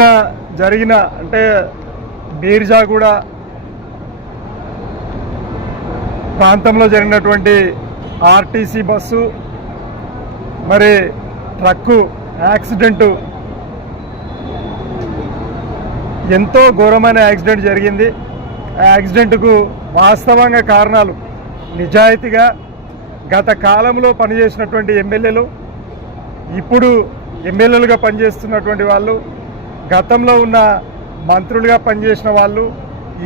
నిన్న జరిగిన అంటే బీర్జాగూడ ప్రాంతంలో జరిగినటువంటి ఆర్టీసీ బస్సు మరి ట్రక్కు యాక్సిడెంటు ఎంతో ఘోరమైన యాక్సిడెంట్ జరిగింది. ఆ యాక్సిడెంట్కు వాస్తవంగా కారణాలు నిజాయితీగా గత కాలంలో పనిచేసినటువంటి ఎమ్మెల్యేలు ఇప్పుడు ఎమ్మెల్యేలుగా పనిచేస్తున్నటువంటి వాళ్ళు గతంలో ఉన్న మంత్రులుగా పనిచేసిన వాళ్ళు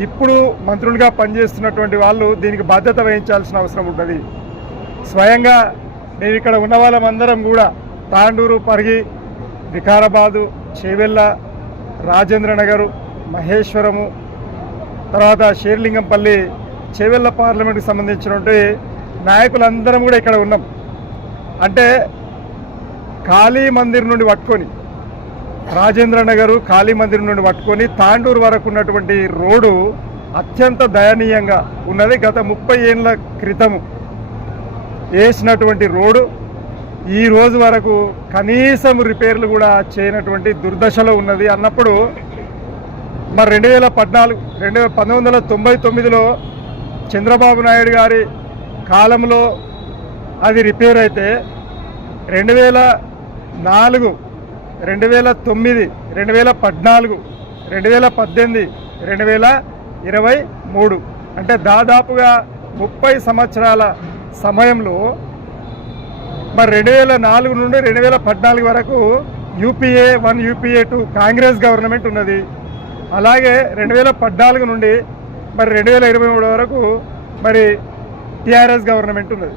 ఇప్పుడు మంత్రులుగా పనిచేస్తున్నటువంటి వాళ్ళు దీనికి బాధ్యత వహించాల్సిన అవసరం ఉంటుంది స్వయంగా మేము ఇక్కడ ఉన్న వాళ్ళమందరం కూడా తాండూరు పరిగి వికారాబాదు చేవెళ్ళ రాజేంద్ర నగరు మహేశ్వరము తర్వాత షేర్లింగంపల్లి చేవెళ్ళ పార్లమెంట్కి సంబంధించినటువంటి నాయకులందరం కూడా ఇక్కడ ఉన్నాం. అంటే కాళీ మందిర్ నుండి పట్టుకొని రాజేంద్ర నగర్ కాళీ మందిర్ నుండి పట్టుకొని తాండూరు వరకు ఉన్నటువంటి రోడ్డు అత్యంత దయనీయంగా ఉన్నది. గత ముప్పై ఏళ్ళ క్రితము వేసినటువంటి రోడ్డు. ఈ రోజు వరకు కనీసం రిపేర్లు కూడా చేయనటువంటి దుర్దశలో ఉన్నది. అన్నప్పుడు మరి రెండు వేల పద్నాలుగు రెండు వేల పంతొమ్మిది వందల తొంభై తొమ్మిదిలో చంద్రబాబు నాయుడు గారి కాలంలో అది రిపేర్ అయితే రెండు వేల నాలుగు రెండు వేల తొమ్మిది రెండు వేల పద్నాలుగు రెండు వేల పద్దెనిమిది రెండు వేల ఇరవై మూడు. అంటే దాదాపుగా ముప్పై సంవత్సరాల సమయంలో మరి రెండు వేల నాలుగు నుండి రెండు వేల పద్నాలుగు వరకు UPA one UPA two Congress government ఉన్నది. అలాగే రెండు వేల పద్నాలుగు నుండి మరి రెండు వేల ఇరవై మూడు వరకు మరి టీఆర్ఎస్ గవర్నమెంట్ ఉన్నది.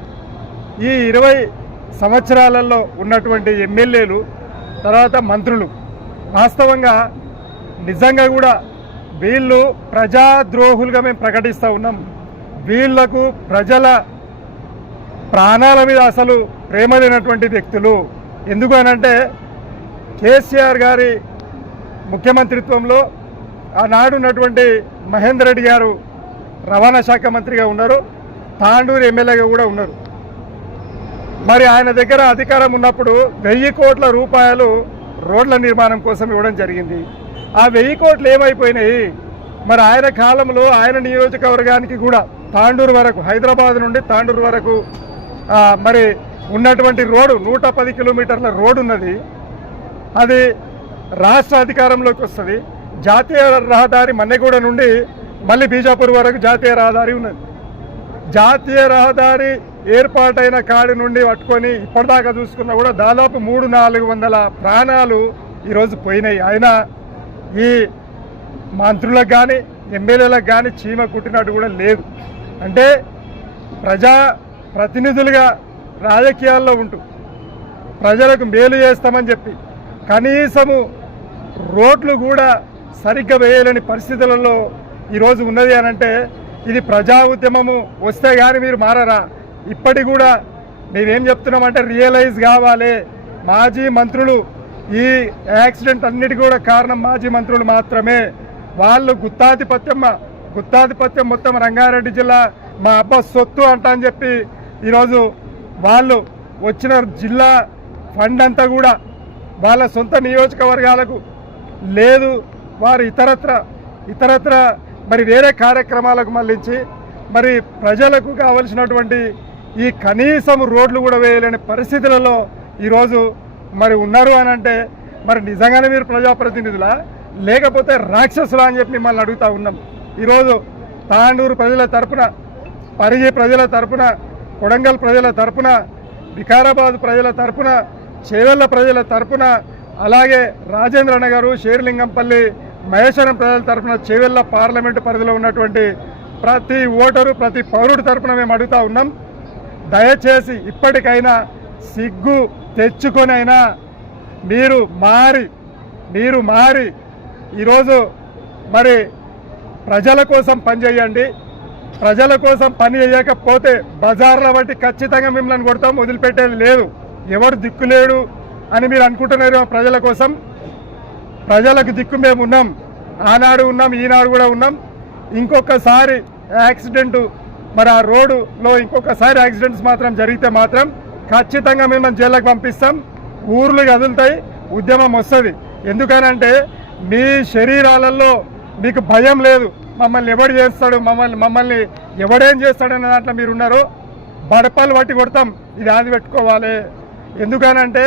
ఈ ఇరవై సంవత్సరాలలో ఉన్నటువంటి ఎమ్మెల్యేలు తర్వాత మంత్రులు. వాస్తవంగా నిజంగా కూడా వీళ్ళు ప్రజాద్రోహులుగా మేము ప్రకటిస్తూ ఉన్నాం. వీళ్ళకు ప్రజల ప్రాణాల మీద అసలు ప్రేమ లేనటువంటి వ్యక్తులు. ఎందుకు అనంటే కేసీఆర్ గారి ముఖ్యమంత్రిత్వంలో ఆనాడు ఉన్నటువంటి మహేందర్ రెడ్డి గారు రవాణా శాఖ మంత్రిగా ఉన్నారు. తాండూరు ఎమ్మెల్యేగా కూడా ఉన్నారు. మరి ఆయన దగ్గర అధికారం ఉన్నప్పుడు వెయ్యి కోట్ల రూపాయలు రోడ్ల నిర్మాణం కోసం ఇవ్వడం జరిగింది. ఆ వెయ్యి కోట్లు ఏమైపోయినాయి? మరి ఆయన కాలంలో ఆయన నియోజకవర్గానికి కూడా తాండూరు వరకు హైదరాబాద్ నుండి తాండూరు వరకు మరి ఉన్నటువంటి రోడ్డు నూట పది కిలోమీటర్ల రోడ్డు ఉన్నది. అది రాష్ట్ర అధికారంలోకి వస్తుంది. జాతీయ రహదారి మన్నెగూడ నుండి మళ్ళీ బీజాపూర్ వరకు జాతీయ రహదారి ఉన్నది. జాతీయ రహదారి ఏర్పాటైన కాడి నుండి పట్టుకొని ఇప్పటిదాకా చూసుకున్నా కూడా దాదాపు మూడు నాలుగు వందల ప్రాణాలు ఈరోజు పోయినాయి. అయినా ఈ మంత్రులకు కానీ ఎమ్మెల్యేలకు కానీ చీమ కుట్టినట్టు కూడా లేదు. అంటే ప్రజా ప్రతినిధులుగా రాజకీయాల్లో ఉంటూ ప్రజలకు మేలు చేస్తామని చెప్పి కనీసము రోడ్లు కూడా సరిగ్గా వేయలేని పరిస్థితులలో ఈరోజు ఉన్నది అని అంటే ఇది ప్రజా ఉద్యమము వస్తే కానీ మీరు మారరా. ఇప్పటి కూడా మేమేం చెప్తున్నామంటే రియలైజ్ కావాలి. మాజీ మంత్రులు ఈ యాక్సిడెంట్ అన్నిటి కూడా కారణం మాజీ మంత్రులు మాత్రమే. వాళ్ళు గుత్తాధిపత్యం గుత్తాధిపత్యం మొత్తం రంగారెడ్డి జిల్లా మా అబ్బా సొత్తు అంట అని చెప్పి ఈరోజు వాళ్ళు వచ్చిన జిల్లా ఫండ్ అంతా కూడా వాళ్ళ సొంత నియోజకవర్గాలకు లేదు. వారు ఇతరత్ర ఇతరత్ర మరి వేరే కార్యక్రమాలకు మళ్ళించి మరి ప్రజలకు కావలసినటువంటి ఈ కనీసం రోడ్లు కూడా వేయలేని పరిస్థితులలో ఈరోజు మరి ఉన్నారు అని అంటే మరి నిజంగానే మీరు ప్రజాప్రతినిధులా? లేకపోతే రాక్షసులా అని చెప్పి మిమ్మల్ని అడుగుతూ ఉన్నాం. ఈరోజు తాండూరు ప్రజల తరపున పరిగి ప్రజల తరపున కొడంగల్ ప్రజల తరపున వికారాబాద్ ప్రజల తరపున చేవెళ్ళ ప్రజల తరపున అలాగే రాజేంద్ర నగరు షేర్లింగంపల్లి మహేశ్వరం ప్రజల తరపున చేవెళ్ళ పార్లమెంటు పరిధిలో ఉన్నటువంటి ప్రతి ఓటరు ప్రతి పౌరుడి తరపున మేము అడుగుతా ఉన్నాం. దయచేసి ఇప్పటికైనా సిగ్గు తెచ్చుకొనైనా మీరు మారి మీరు మారి ఈరోజు మరి ప్రజల కోసం పనిచేయండి ప్రజల కోసం పని చేయకపోతే బజార్ల బట్టి ఖచ్చితంగా మిమ్మల్ని కొడతాం వదిలిపెట్టేది లేదు. ఎవరు దిక్కులేడు అని మీరు అనుకుంటున్నారు ప్రజల కోసం. ప్రజలకు దిక్కు మేము ఉన్నాం. ఆనాడు ఉన్నాం ఈనాడు కూడా ఉన్నాం. ఇంకొకసారి యాక్సిడెంటు మరి ఆ రోడ్డులో ఇంకొకసారి యాక్సిడెంట్స్ మాత్రం జరిగితే మాత్రం ఖచ్చితంగా మిమ్మల్ని జైలుకి పంపిస్తాం. ఊర్లు కదులుతాయి ఉద్యమం వస్తుంది. ఎందుకనంటే మీ శరీరాలలో మీకు భయం లేదు. మమ్మల్ని ఎవడు చేస్తాడు మమ్మల్ని మమ్మల్ని ఎవడేం చేస్తాడనే దాంట్లో మీరు బడపాలు పట్టి కొడతాం. ఇది ఆది పెట్టుకోవాలి. ఎందుకనంటే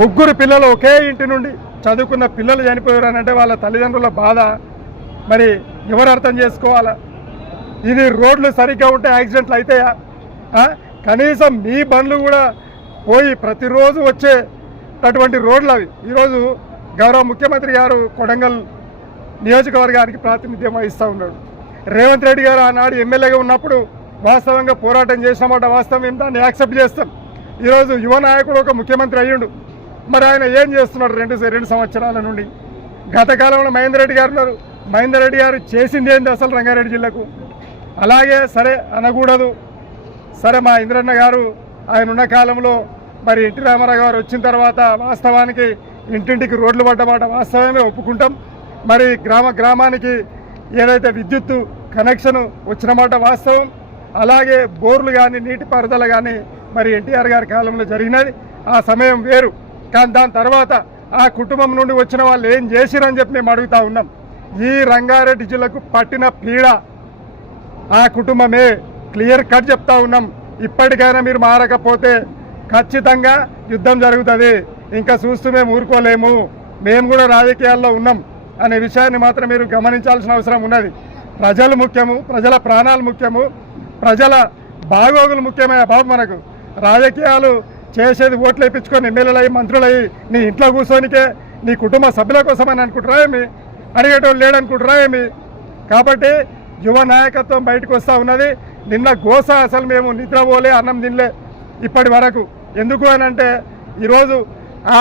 ముగ్గురు పిల్లలు ఒకే ఇంటి నుండి చదువుకున్న పిల్లలు చనిపోయారు అని అంటే వాళ్ళ తల్లిదండ్రుల బాధ. మరి ఎవరు అర్థం చేసుకోవాలా? ఇది రోడ్లు సరిగ్గా ఉంటే యాక్సిడెంట్లు అవుతాయా కనీసం మీ బండ్లు కూడా పోయి ప్రతిరోజు వచ్చేటటువంటి రోడ్లు అవి. ఈరోజు గౌరవ ముఖ్యమంత్రి గారు కొడంగల్ నియోజకవర్గానికి ప్రాతినిధ్యం వహిస్తూ ఉన్నాడు. రేవంత్ రెడ్డి గారు ఆనాడు ఎమ్మెల్యేగా ఉన్నప్పుడు వాస్తవంగా పోరాటం చేసినమాట. వాస్తవం ఏం దాన్ని యాక్సెప్ట్ చేస్తాం. ఈరోజు యువ నాయకుడు ఒక ముఖ్యమంత్రి అయ్యిండు. మరి ఆయన ఏం చేస్తున్నాడు రెండు రెండు సంవత్సరాల నుండి? గత కాలంలో మహేందర్ రెడ్డి గారు ఉన్నారు. మహేందర్ రెడ్డి గారు చేసింది ఏంది అసలు రంగారెడ్డి జిల్లాకు? అలాగే సరే అనకూడదు. సరే మా ఇంద్రన్న గారు ఆయన ఉన్న కాలంలో మరి ఎన్టీ రామారావు గారు వచ్చిన తర్వాత వాస్తవానికి ఇంటింటికి రోడ్లు పడ్డమాట వాస్తవమే ఒప్పుకుంటాం. మరి గ్రామ గ్రామానికి ఏదైతే విద్యుత్తు కనెక్షన్ వచ్చినమాట వాస్తవం. అలాగే బోర్లు కానీ నీటిపారుదల కానీ మరి ఎన్టీఆర్ గారి కాలంలో జరిగినది. ఆ సమయం వేరు. కానీ దాని తర్వాత ఆ కుటుంబం నుండి వచ్చిన వాళ్ళు ఏం చేసిరని చెప్పి మేము అడుగుతా ఉన్నాం. ఈ రంగారెడ్డి జిల్లాకు పట్టిన పీడ ఆ కుటుంబమే. క్లియర్ కట్ చెప్తా ఉన్నాం. ఇప్పటికైనా మీరు మారకపోతే ఖచ్చితంగా యుద్ధం జరుగుతుంది. ఇంకా చూస్తూ మేము ఊరుకోలేము. మేము కూడా రాజకీయాల్లో ఉన్నాం అనే విషయాన్ని మాత్రం మీరు గమనించాల్సిన అవసరం ఉన్నది. ప్రజలు ముఖ్యము ప్రజల ప్రాణాలు ముఖ్యము ప్రజల బాగోగులు ముఖ్యమైన బాబు మనకు. రాజకీయాలు చేసేది ఓట్లు వేయించుకొని ఎమ్మెల్యేలయ్యి మంత్రులయ్యి నీ ఇంట్లో కూర్చోనికే నీ కుటుంబ సభ్యుల కోసమని అనుకుంటురా ఏమి? అడిగేటోళ్ళు లేడనుకుంటురా ఏమి? కాబట్టి యువ నాయకత్వం బయటకు వస్తూ ఉన్నది. నిన్న గోస అసలు మేము నిద్రపోలే అన్నం తినలే ఇప్పటి వరకు. ఎందుకు అని అంటే ఈరోజు ఆ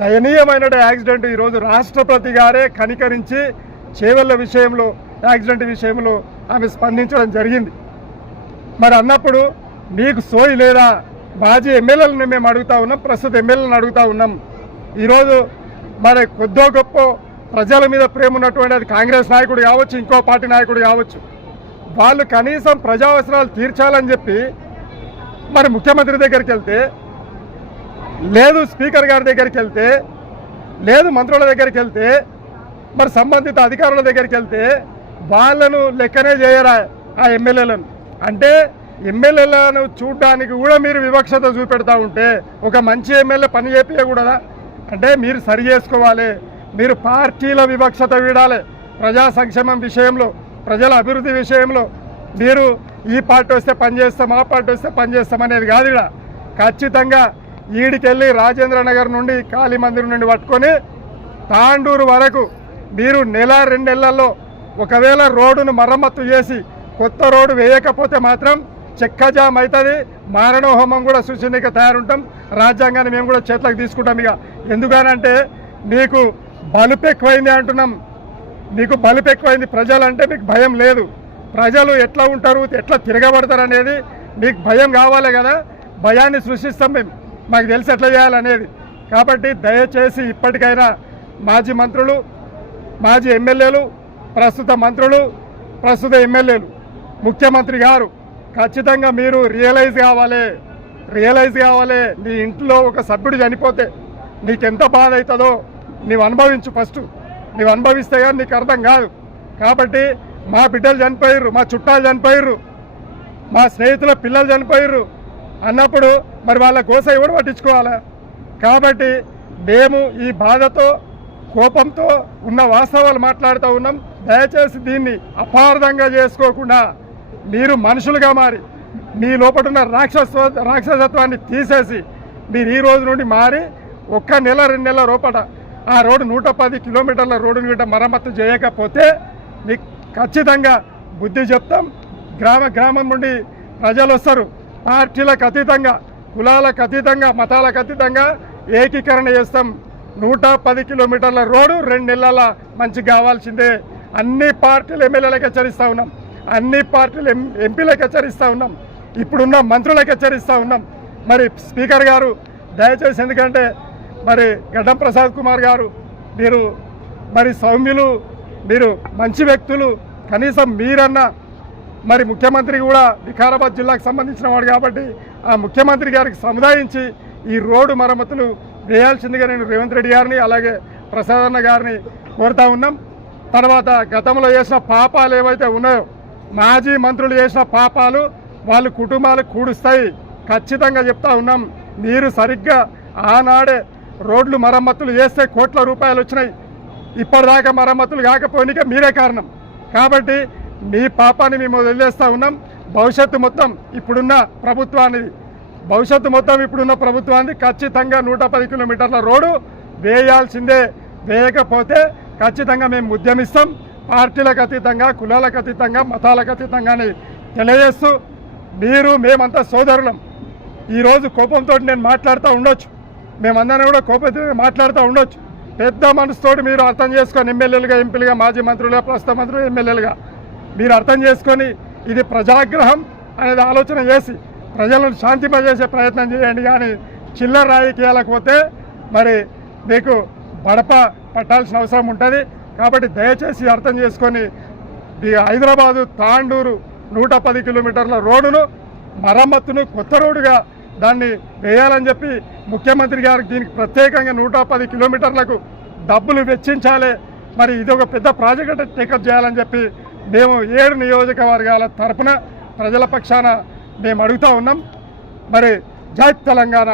దయనీయమైన యాక్సిడెంట్ ఈరోజు రాష్ట్రపతి గారే కనికరించి చేవెళ్ళ విషయంలో యాక్సిడెంట్ విషయంలో ఆమె స్పందించడం జరిగింది. మరి అన్నప్పుడు మీకు సోయి లేదా? మాజీ ఎమ్మెల్యేలను మేము అడుగుతా ఉన్నాం ప్రస్తుత ఎమ్మెల్యేలను అడుగుతా ఉన్నాం. ఈరోజు మరి కొద్దో గొప్ప ప్రజల మీద ప్రేమ ఉన్నటువంటి అది కాంగ్రెస్ నాయకుడు కావచ్చు ఇంకో పార్టీ నాయకుడు కావచ్చు. వాళ్ళు కనీసం ప్రజా అవసరాలు తీర్చాలని చెప్పి మరి ముఖ్యమంత్రి దగ్గరికి వెళ్తే లేదు స్పీకర్ గారి దగ్గరికి వెళ్తే లేదు మంత్రుల దగ్గరికి వెళ్తే మరి సంబంధిత అధికారుల దగ్గరికి వెళ్తే వాళ్ళను లెక్కనే చేయరా ఆ ఎమ్మెల్యేలను. అంటే ఎమ్మెల్యేలను చూడడానికి కూడా మీరు వివక్షత చూపెడతా ఉంటే ఒక మంచి ఎమ్మెల్యే పని చేపించకూడదా అంటే మీరు సరి చేసుకోవాలి. మీరు పార్టీల వివక్షత వీడాలి. ప్రజా సంక్షేమం విషయంలో ప్రజల అభివృద్ధి విషయంలో. మీరు ఈ పార్టీ వస్తే పనిచేస్తాం ఆ పార్టీ వస్తే పనిచేస్తాం అనేది కాదు ఇక్కడ ఖచ్చితంగా ఈడికెళ్ళి రాజేంద్ర నగర్ నుండి కాళీ మందిర్ నుండి పట్టుకొని తాండూరు వరకు మీరు నెల రెండు నెలల్లో ఒకవేళ రోడ్డును మరమ్మత్తు చేసి కొత్త రోడ్డు వేయకపోతే మాత్రం చెక్కజామ్ అవుతుంది మారణ హోమం కూడా సూచనగా తయారుంటాం. రాజ్యాంగాన్ని మేము కూడా చేతులకు తీసుకుంటాం ఇక. ఎందుకనంటే మీకు బలుపు ఎక్కువైంది అంటున్నాం. మీకు బలుపు ఎక్కువైంది ప్రజలంటే మీకు భయం లేదు. ప్రజలు ఎట్లా ఉంటారు ఎట్లా తిరగబడతారు అనేది మీకు భయం కావాలి కదా. భయాన్ని సృష్టిస్తాం మేము. మాకు తెలిసి ఎట్లా చేయాలనేది. కాబట్టి దయచేసి ఇప్పటికైనా మాజీ మంత్రులు మాజీ ఎమ్మెల్యేలు ప్రస్తుత మంత్రులు ప్రస్తుత ఎమ్మెల్యేలు ముఖ్యమంత్రి గారు ఖచ్చితంగా మీరు రియలైజ్ కావాలి. రియలైజ్ కావాలి. నీ ఇంట్లో ఒక సభ్యుడు చనిపోతే నీకెంత బాధ అవుతుందో నీవు అనుభవించు ఫస్ట్ నీవు అనుభవిస్తే కానీ నీకు అర్థం కాదు. కాబట్టి మా బిడ్డలు చనిపోయారు మా చుట్టాలు చనిపోయారు మా స్నేహితుల పిల్లలు చనిపోయారు అన్నప్పుడు మరి వాళ్ళ గోస ఎవరు పట్టించుకోవాలా? కాబట్టి మేము ఈ బాధతో కోపంతో ఉన్న వాస్తవాలు మాట్లాడుతూ ఉన్నాం. దయచేసి దీన్ని అపార్థంగా చేసుకోకుండా మీరు మనుషులుగా మారి మీ లోపల ఉన్న రాక్షస రాక్షసత్వాన్ని తీసేసి మీరు ఈ రోజు నుండి మారి ఒక్క నెల రెండు నెలల లోపల ఆ రోడ్డు నూట పది కిలోమీటర్ల రోడ్డును గిట్ట మరమ్మత్తు చేయకపోతే మీకు ఖచ్చితంగా బుద్ధి చెప్తాం. గ్రామ గ్రామం నుండి ప్రజలు వస్తారు. పార్టీలకు అతీతంగా కులాలకు అతీతంగా మతాలకు అతీతంగా ఏకీకరణ చేస్తాం. నూట పది కిలోమీటర్ల రోడ్డు రెండు నెలల మంచి కావాల్సిందే. అన్ని పార్టీలు ఎమ్మెల్యేలకు హెచ్చరిస్తూ ఉన్నాం. అన్ని పార్టీలు ఎం ఎంపీలకు హెచ్చరిస్తూ ఉన్నాం. ఇప్పుడున్న మంత్రులకు హెచ్చరిస్తూ ఉన్నాం. మరి స్పీకర్ గారు దయచేసి ఎందుకంటే మరి గడ్డం ప్రసాద్ కుమార్ గారు మీరు మరి సౌమ్యులు మీరు మంచి వ్యక్తులు కనీసం మీరన్న మరి ముఖ్యమంత్రి కూడా వికారాబాద్ జిల్లాకు సంబంధించిన వాడు కాబట్టి ఆ ముఖ్యమంత్రి గారికి సముదాయించి ఈ రోడ్డు మరమ్మతులు వేయాల్సిందిగా నేను రేవంత్ రెడ్డి గారిని అలాగే ప్రసాదన్న గారిని కోరుతా ఉన్నాం. తర్వాత గతంలో చేసిన పాపాలు ఏవైతే ఉన్నాయో మాజీ మంత్రులు చేసిన పాపాలు వాళ్ళ కుటుంబాలు కూడుస్తాయి. ఖచ్చితంగా చెప్తా ఉన్నాం. మీరు సరిగ్గా ఆనాడే రోడ్లు మరమ్మతులు చేస్తే కోట్ల రూపాయలు వచ్చినాయి. ఇప్పటిదాకా మరమ్మతులు కాకపోయినాక మీరే కారణం. కాబట్టి మీ పాపాన్ని మేము వదిలేస్తూ ఉన్నాం. భవిష్యత్తు మొత్తం ఇప్పుడున్న ప్రభుత్వానికి భవిష్యత్తు మొత్తం ఇప్పుడున్న ప్రభుత్వాన్ని ఖచ్చితంగా నూట పది కిలోమీటర్ల రోడ్డు వేయాల్సిందే. వేయకపోతే ఖచ్చితంగా మేము ఉద్యమిస్తాం. పార్టీలకు అతీతంగా కులాలకు అతీతంగా మతాలకు అతీతంగా తెలియజేస్తూ మీరు మేమంతా సోదరులం. ఈరోజు కోపంతో నేను మాట్లాడుతూ ఉండొచ్చు. మేమందరం కూడా కోపంతో మాట్లాడుతూ ఉండొచ్చు. పెద్ద మనసుతోటి మీరు అర్థం చేసుకొని ఎమ్మెల్యేలుగా ఎంపీలుగా మాజీ మంత్రులుగా ప్రస్తుత మంత్రులు ఎమ్మెల్యేలుగా మీరు అర్థం చేసుకొని ఇది ప్రజాగ్రహం అనేది ఆలోచన చేసి ప్రజలను శాంతింపజేసే ప్రయత్నం చేయండి కానీ చిల్లర రాజకీయాలకు పోతే మరి మీకు బడప పట్టాల్సిన అవసరం ఉంటుంది. కాబట్టి దయచేసి అర్థం చేసుకొని హైదరాబాదు తాండూరు నూట పది కిలోమీటర్ల రోడ్డును మరమ్మతును కొత్త రోడ్డుగా దాన్ని వేయాలని చెప్పి ముఖ్యమంత్రి గారికి దీనికి ప్రత్యేకంగా నూట పది కిలోమీటర్లకు డబ్బులు వెచ్చించాలి. మరి ఇది ఒక పెద్ద ప్రాజెక్ట్ టేకప్ చేయాలని చెప్పి మేము ఏడు నియోజకవర్గాల తరపున ప్రజల పక్షాన మేము అడుగుతా ఉన్నాం. మరి జై తెలంగాణ